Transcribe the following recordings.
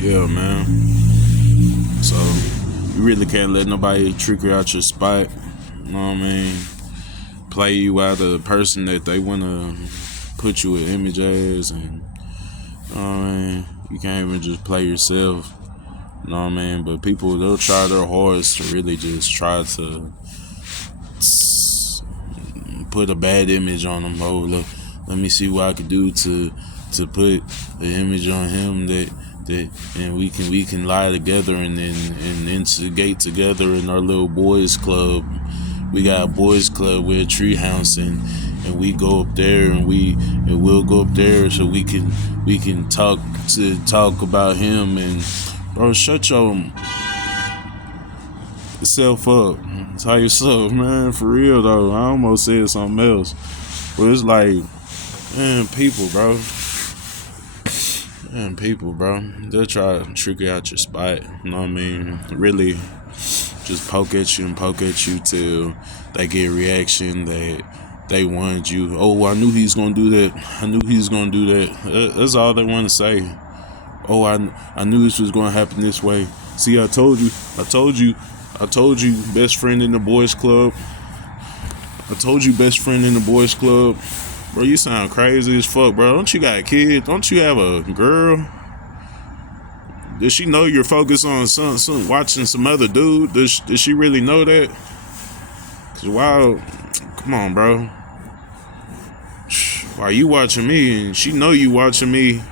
Yeah, man. So you really can't let nobody trick you out your spot. You know what I mean? Play you out of the person that they wanna put you an image as, and you know what I mean? You can't even just play yourself. You know what I mean? But people, they'll try their hardest to really just try to put a bad image on them. Oh, look, let me see what I can do to put an image on him that and we can lie together and instigate together in our little boys club. We got a boys club with a treehouse, and we go up there and we'll go up there so we can talk about him. And bro, shut yourself up. Tie yourself, man. For real though. I almost said something else. But it's like, man, people, bro. Man, people, bro. They'll try to trick you out your spot. You know what I mean? Really just poke at you till they get a reaction that they wanted you. Oh, I knew he's gonna do that. I knew he's gonna do that. That's all they want to say. Oh, I knew this was gonna happen this way. See, I told you, best friend in the boys club. I told you, best friend in the boys club. Bro, you sound crazy as fuck, bro. Don't you got a kid? Don't you have a girl? Does she know you're focused on some watching some other dude? Does she really know that? Cause wow, come on, bro. Why you watching me and she know you watching me?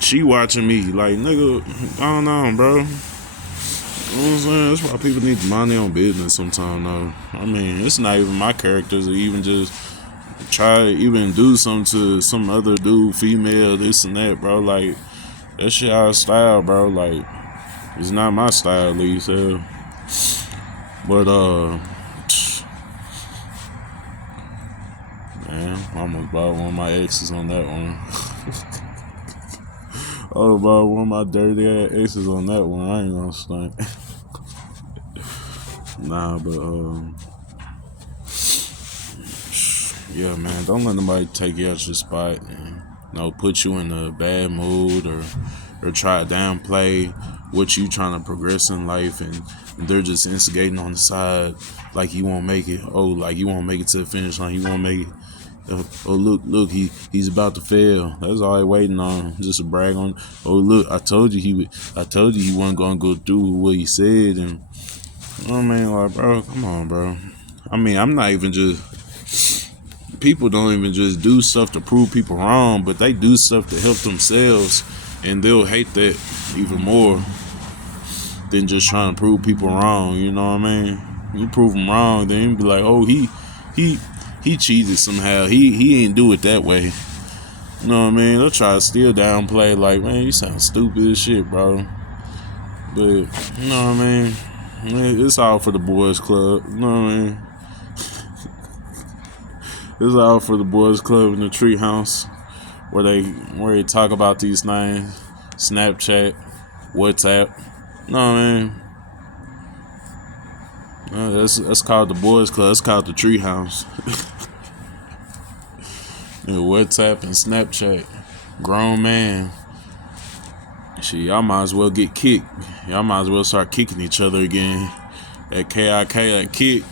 She watching me like, nigga, I don't know, bro. You know what I'm saying? That's why people need to mind their own business sometimes, though. I mean, it's not even my characters to even just try to even do something to some other dude, female, this and that, bro. Like, that shit out of style, bro. Like, it's not my style, at least, hell. But, man, I almost bought one of my exes on that one. Oh, about one of my dirty ass exes on that one. I ain't gonna stunt. Nah, but yeah, man. Don't let nobody take you out your spot and put you in a bad mood or try to downplay what you trying to progress in life, and they're just instigating on the side like you won't make it. Oh, like you won't make it to the finish line. You won't make it. Oh, look, he's about to fail. That's all I waiting on, just to brag on. Oh, look, I told you he wasn't gonna go through what he said. And I mean, like, bro, come on, bro. I mean, I'm not even just. People don't even just do stuff to prove people wrong, but they do stuff to help themselves, and they'll hate that even more than just trying to prove people wrong. You know what I mean? You prove them wrong, then you be like, oh, he cheated somehow. He ain't do it that way. You know what I mean? They'll try to still downplay, like, man, you sound stupid as shit, bro. But, you know what I mean? It's all for the boys club. You know what I mean? It's all for the boys club in the treehouse where they talk about these things. Snapchat, WhatsApp. You know what I mean? That's called the boys club. That's called the treehouse. WhatsApp and Snapchat. Grown man. Shit, y'all might as well get kicked. Y'all might as well start kicking each other again. That KIK, that kick.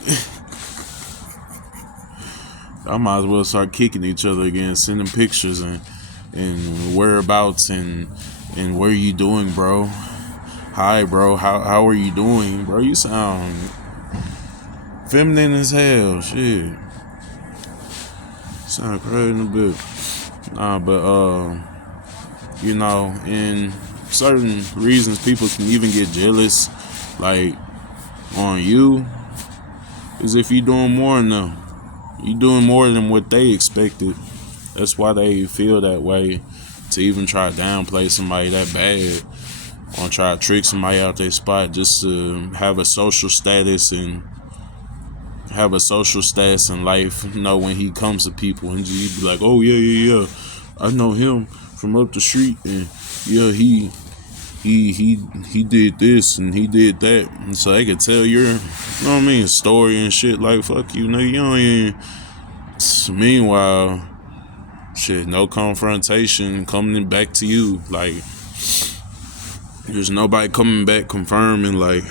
I might as well start kicking each other again, sending pictures and whereabouts and where you doing, bro? Hi, bro. How are you doing, bro? You sound feminine as hell. Shit. Sound crazy in a bit. Nah, but in certain reasons, people can even get jealous, like on you, is if you're doing more than them. You doing more than what they expected. That's why they feel that way, to even try to downplay somebody that bad, or try to trick somebody out their spot just to have a social status in life. When he comes to people, and you be like, oh yeah, I know him from up the street, and yeah, he did this and he did that, and so they could tell your, story and shit. Like, fuck you, nigga, you don't even. Meanwhile, shit, no confrontation coming back to you. Like, There's nobody coming back confirming like,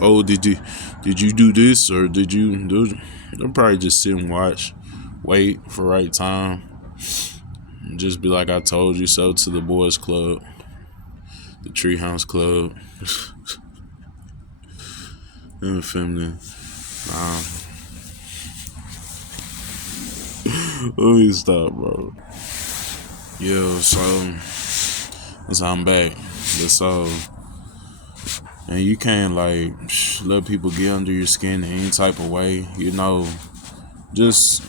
oh, did you do this or did you do? They'll probably just sit and watch, wait for right time, and just be like, I told you so to the boys club, the Treehouse Club, and feminine. Nah. Let me stop, bro. Yo, so I'm back. So, and you can't like let people get under your skin in any type of way. You know, just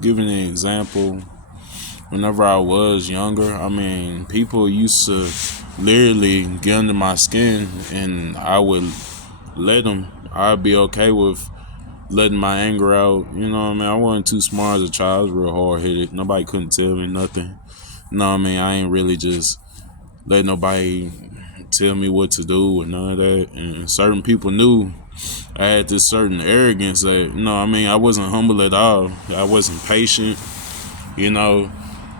giving an example. Whenever I was younger, I mean, people used to literally get under my skin, and I would let them. I'd be okay with letting my anger out. You know what I mean? I wasn't too smart as a child. I was real hard-headed. Nobody couldn't tell me nothing. You know what I mean? I ain't really just let nobody tell me what to do or none of that. And certain people knew I had this certain arrogance that, you know what I mean? I wasn't humble at all. I wasn't patient, you know,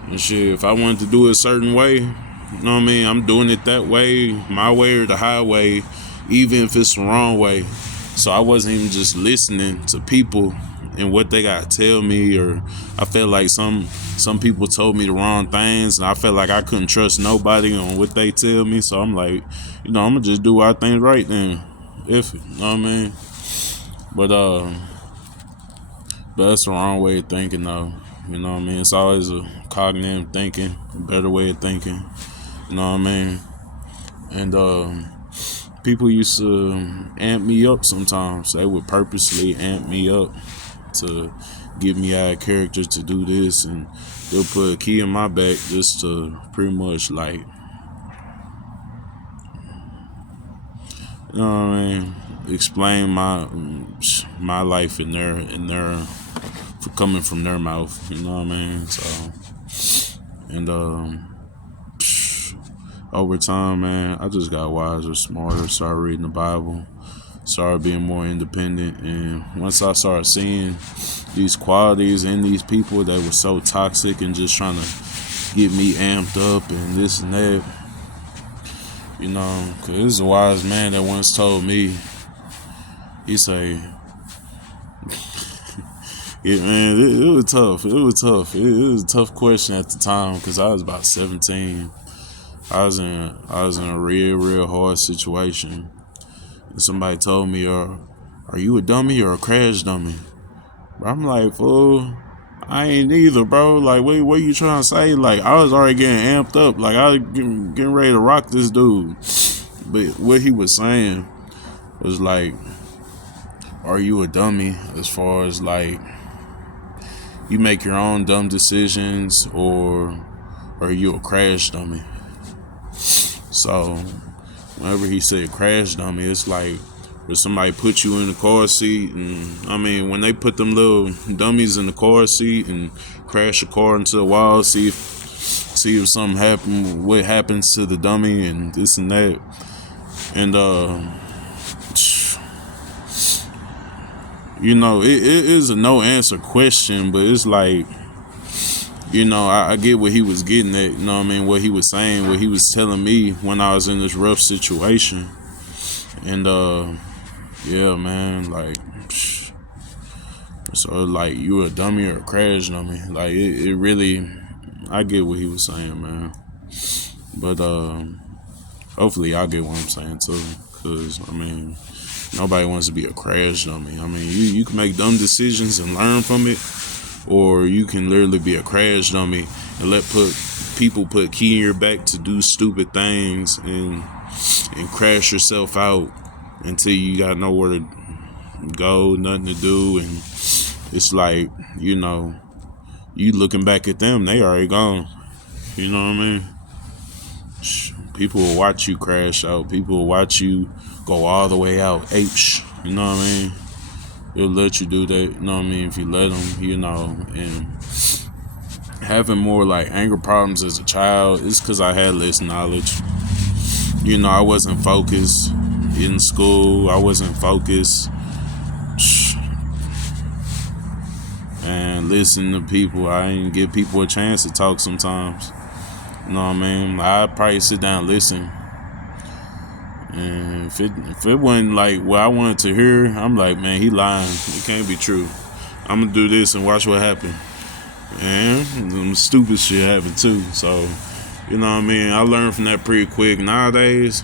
and shit. If I wanted to do it a certain way, you know what I mean? I'm doing it that way, my way or the highway, even if it's the wrong way. So I wasn't even just listening to people and what they got to tell me, or I felt like some people told me the wrong things, and I felt like I couldn't trust nobody on what they tell me. So I'm like, you know, I'm gonna just do what I think right then, if you know what I mean. But that's the wrong way of thinking, though. You know what I mean? It's always a cognitive thinking, a better way of thinking. You know what I mean? And people used to amp me up sometimes. They would purposely amp me up to get me out of character to do this, and they'll put a key in my back just to pretty much like, you know what I mean, explain my life in their for coming from their mouth. You know what I mean? So, and over time, man, I just got wiser, smarter, started reading the Bible, started being more independent. And once I started seeing these qualities in these people that were so toxic and just trying to get me amped up and this and that, you know, because there's a wise man that once told me, he say, yeah, man, it was tough. It was a tough question at the time because I was about 17. I was in a real hard situation. And somebody told me, are you a dummy or a crash dummy? But I'm like, fool, I ain't either, bro. Like, what you trying to say? Like, I was already getting amped up. Like, I was getting ready to rock this dude. But what he was saying was like, are you a dummy as far as like, you make your own dumb decisions, or are you a crash dummy? So whenever he said crash dummy, it's like when somebody put you in the car seat, and I mean, when they put them little dummies in the car seat and crash a car into the wall, see if something happen, what happens to the dummy and this and that. And you know, it is a no answer question, but it's like, you know, I get what he was getting at, you know what I mean, what he was saying, what he was telling me when I was in this rough situation. And yeah, man, like, so like, you a dummy or a crash dummy? Like, it really, I get what he was saying, man. But hopefully y'all get what I'm saying too, because I mean, nobody wants to be a crash dummy. I mean, you can make dumb decisions and learn from it, or you can literally be a crash dummy and let people put key in your back to do stupid things and crash yourself out until you got nowhere to go, nothing to do. And it's like, you know, you looking back at them, they already gone. You know what I mean? People will watch you crash out. People will watch you go all the way out, H. You know what I mean? They'll let you do that, you know what I mean, if you let them, you know. And having more like anger problems as a child is because I had less knowledge. You know, I wasn't focused in school. I wasn't focused. And listening to people, I didn't give people a chance to talk sometimes. You know what I mean? I'd probably sit down and listen. And if it wasn't like what I wanted to hear, I'm like, man, he lying. It can't be true. I'm gonna do this and watch what happens. And some stupid shit happened too. So, you know what I mean? I learned from that pretty quick. Nowadays,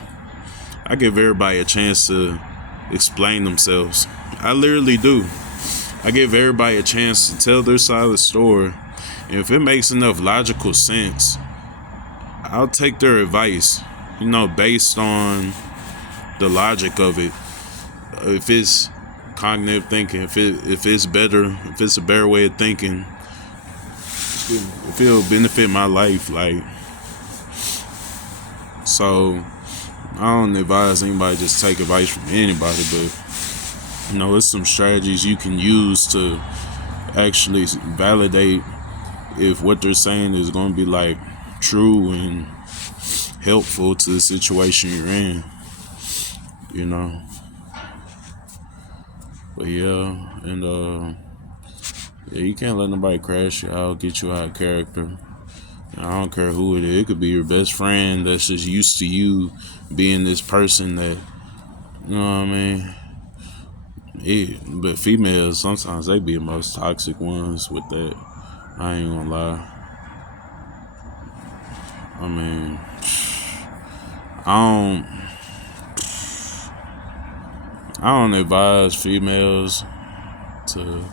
I give everybody a chance to explain themselves. I literally do. I give everybody a chance to tell their side of the story. And if it makes enough logical sense, I'll take their advice, based on the logic of it. If it's cognitive thinking, if it's better, if it's a better way of thinking, if it'll benefit my life, so I don't advise anybody just take advice from anybody, but it's some strategies you can use to actually validate if what they're saying is going to be true and helpful to the situation you're in, But yeah, and you can't let nobody crash you out, get you out of character. I don't care who it is. It could be your best friend that's just used to you being this person that, you know what I mean? But females, sometimes they be the most toxic ones with that. I ain't gonna lie. I mean, I don't advise females to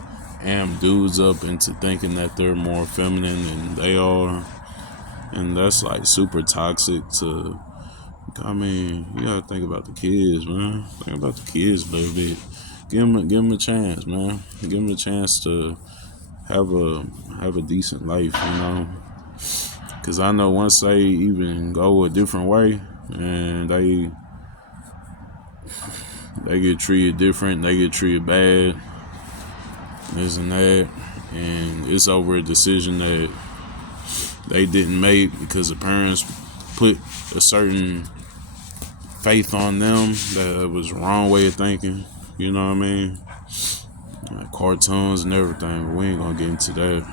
amp dudes up into thinking that they're more feminine than they are. And that's super toxic to, you gotta think about the kids, man. Think about the kids a little bit. Give them a chance, man. Give them a chance to have a decent life, Because I know once they even go a different way and they get treated different, they get treated bad, this and that, and it's over a decision that they didn't make because the parents put a certain faith on them that was the wrong way of thinking. You know what I mean? Cartoons and everything, but we ain't gonna get into that.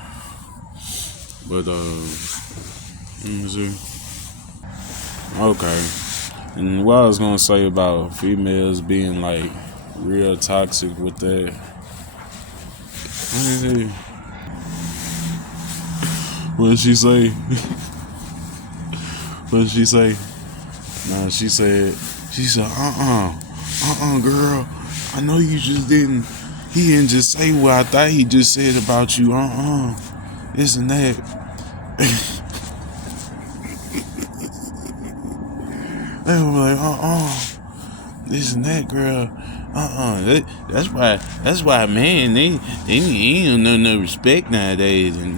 But let me see. Okay. And what I was gonna say about females being real toxic with that. Let me see. What did she say? What did she say? Nah, she said, girl. I know you just didn't. He didn't just say what I thought he just said about you. This and that. They were like, this and that, girl. That's why, man, they ain't no respect nowadays, and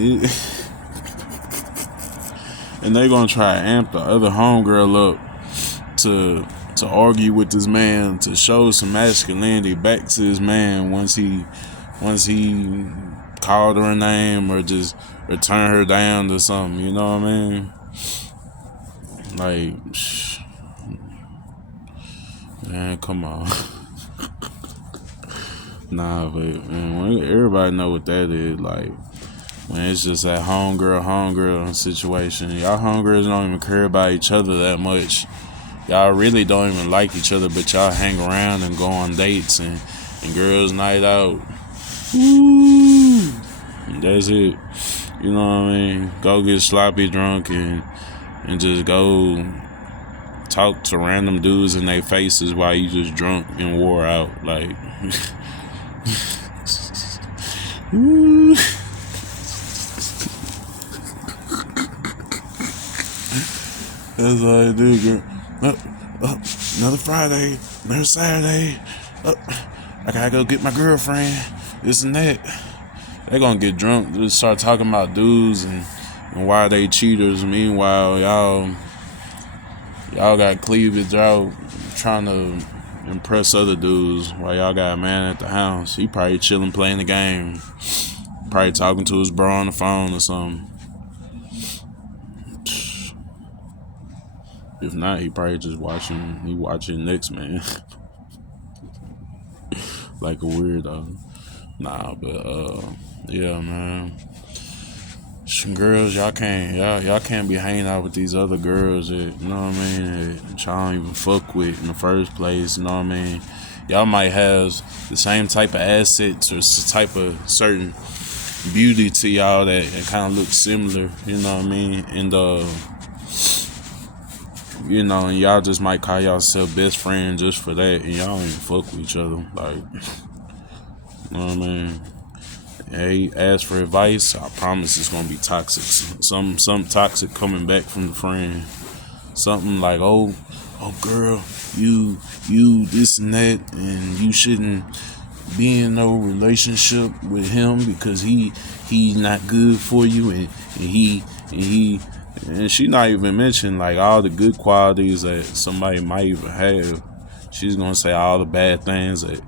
they gonna try to amp the other homegirl up to argue with this man, to show some masculinity back to this man once he called her a name or just turn her down to something. You know what I mean? Man, come on. Nah, but man, everybody know what that is. When it's just that homegirl situation. Y'all homegirls don't even care about each other that much. Y'all really don't even like each other, but y'all hang around and go on dates and girls' night out. Woo! And that's it. You know what I mean? Go get sloppy drunk and just go talk to random dudes in their faces while you just drunk and wore out. Woo! That's all I do, girl. Another Friday, another Saturday. I gotta go get my girlfriend. This and that. They gonna get drunk. Just start talking about dudes and why they cheaters. Meanwhile, y'all got cleavage out trying to impress other dudes while y'all got a man at the house. He probably chilling playing the game. Probably talking to his bro on the phone or something. If not, he probably just watching Knicks, man. Like a weirdo. Nah, but yeah, man. girls, y'all can't be hanging out with these other girls that, you know what I mean, that y'all don't even fuck with in the first place, you know what I mean? Y'all might have the same type of assets or type of certain beauty to y'all that kind of looks similar, you know what I mean? And you know, and y'all just might call yourself best friends just for that, and y'all don't even fuck with each other, like, you know what I mean? Hey, ask for advice, I promise it's gonna be toxic. Some toxic coming back from the friend. Something like, oh girl, you this and that, and you shouldn't be in no relationship with him because he's not good for you, and she not even mentioning like all the good qualities that somebody might even have. She's gonna say all the bad things that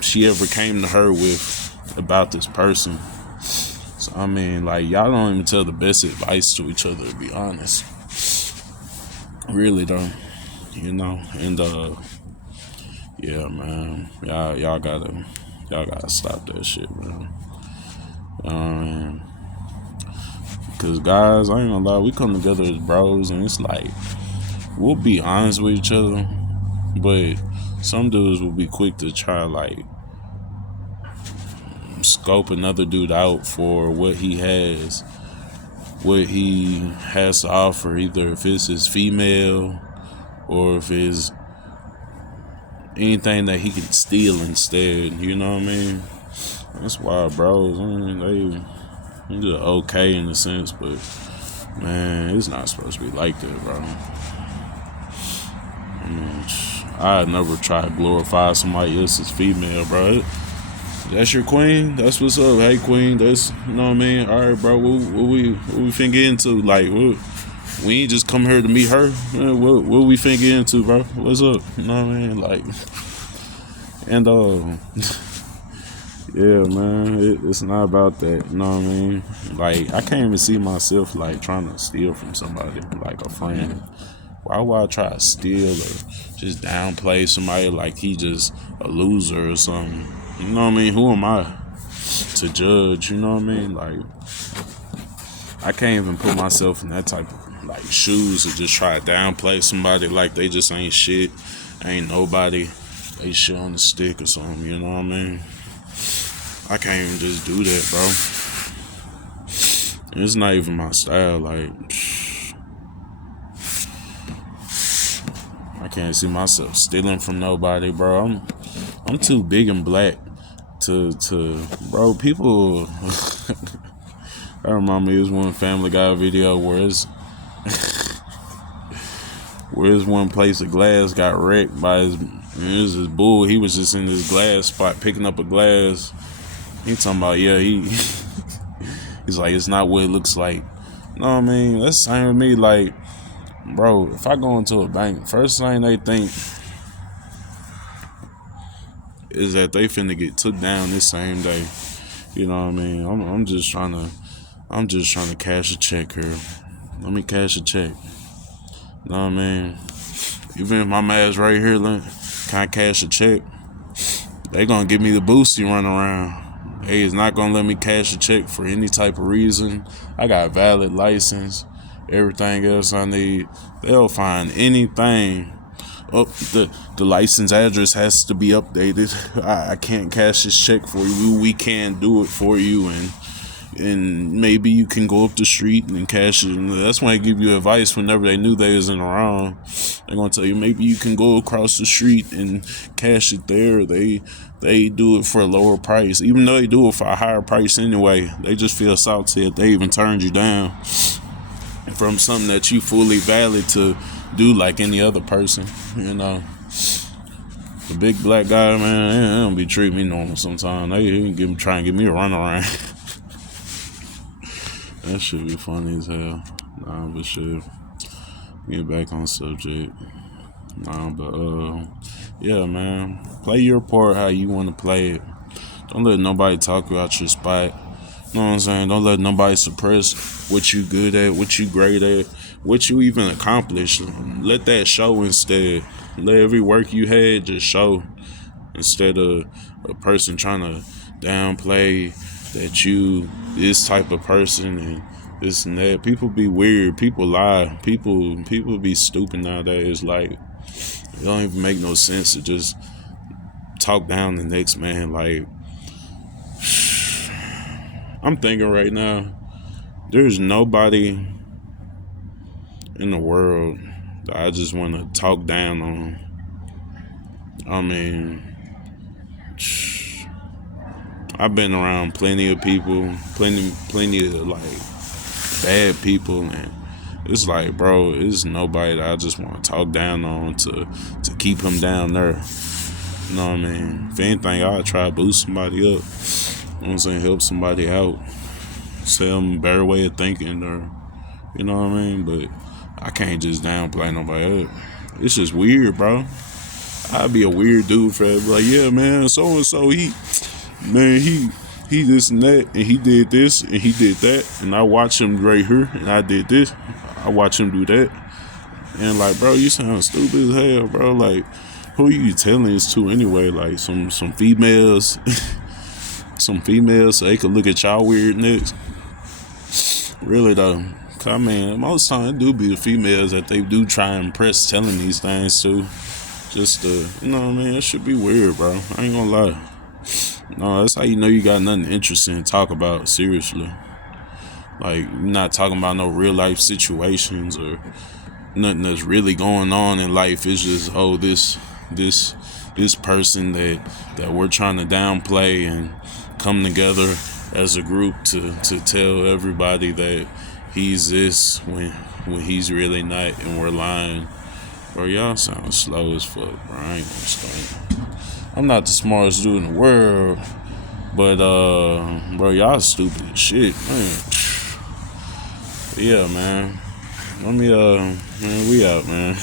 she ever came to her with about this person. So I mean, like, y'all don't even tell the best advice to each other, to be honest. Really don't, you know. And yeah, man, y'all gotta stop that shit, man. Cause guys, I ain't gonna lie, we come together as bros, and it's like we'll be honest with each other, but some dudes will be quick to try like scope another dude out for what he has to offer, either if it's his female or if it's anything that he can steal instead, you know what I mean? That's why bros, I mean, they're okay in a sense, but man, it's not supposed to be like that, bro. I mean, I'd never try to glorify somebody else's female, bro. That's your queen? That's what's up. Hey, queen, that's, you know what I mean? All right, bro, what we finna get into? Like, we ain't just come here to meet her. Man, what we finna get into, bro? What's up? You know what I mean? Like, and, yeah, man, it's not about that, you know what I mean? Like, I can't even see myself, like, trying to steal from somebody, like a friend. Why would I try to steal or just downplay somebody like he just a loser or something? You know what I mean? Who am I to judge, you know what I mean? Like, I can't even put myself in that type of, like, shoes to just try to downplay somebody like they just ain't shit, ain't nobody, they shit on the stick or something, you know what I mean? I can't even just do that, bro. It's not even my style. Like, I can't see myself stealing from nobody, bro. I'm too big and black to bro. People. I remember it was one Family Guy video where it's one place a glass got wrecked by it was this bull. He was just in this glass spot picking up a glass. He talking about, yeah, he's like, it's not what it looks like. You know what I mean? That's the same with me. Like, bro, if I go into a bank, first thing they think is that they finna get took down this same day. You know what I mean? I'm just trying to cash a check here. Let me cash a check. You know what I mean? Even if my man's right here, can I cash a check? They gonna give me the boosty run around. They is not gonna let me cash a check for any type of reason. I got a valid license, everything else I need. They'll find anything. Oh, the license address has to be updated. I can't cash this check for you. We can't do it for you, and maybe you can go up the street and cash it. And that's why they give you advice whenever they knew they wasn't around. They're gonna tell you maybe you can go across the street and cash it there. They do it for a lower price, even though they do it for a higher price anyway. They just feel salty if they even turned you down from something that you fully valid to do like any other person, you know. The big black guy, man, they don't be treating me normal sometimes. They try and give me a runaround. That should be funny as hell. Nah, but shit. Get back on subject. Nah, but yeah, man. Play your part how you want to play it. Don't let nobody talk you out your spot. You know what I'm saying? Don't let nobody suppress what you good at, what you great at, what you even accomplished. Let that show instead. Let every work you had just show, instead of a person trying to downplay that you this type of person and this and that. People be weird. People lie. People be stupid nowadays. Like, it don't even make no sense to just talk down the next man. Like, I'm thinking right now, there's nobody in the world that I just want to talk down on. I mean, I've been around plenty of people, plenty of like bad people, and it's like, bro, it's nobody that I just want to talk down on to keep him down there. You know what I mean? If anything, I'll try to boost somebody up. You know what I'm saying? Help somebody out. Tell them a better way of thinking, or, you know what I mean? But I can't just downplay nobody up. It's just weird, bro. I'd be a weird dude for that. Like, yeah, man, so and so, he this and that, and he did this and he did that, and I watch him right here, and I did this. I watch him do that, and like, bro, you sound stupid as hell, bro. Like, who are you telling this to anyway? Like, some females, some females, so they could look at y'all weird next. Really though, 'cause I mean, most times it do be the females that they do try and impress, telling these things to. Just you know what I mean? It should be weird, bro. I ain't gonna lie. No, that's how you know you got nothing interesting to talk about, seriously. Like, you're not talking about no real life situations or nothing that's really going on in life. It's just, oh, this person that we're trying to downplay and come together as a group to tell everybody that he's this when he's really not, and we're lying. Bro, y'all sound slow as fuck, bro. I ain't gonna start. I'm not the smartest dude in the world, but bro, y'all stupid as shit, man. Yeah, man. Let me man, we out, man.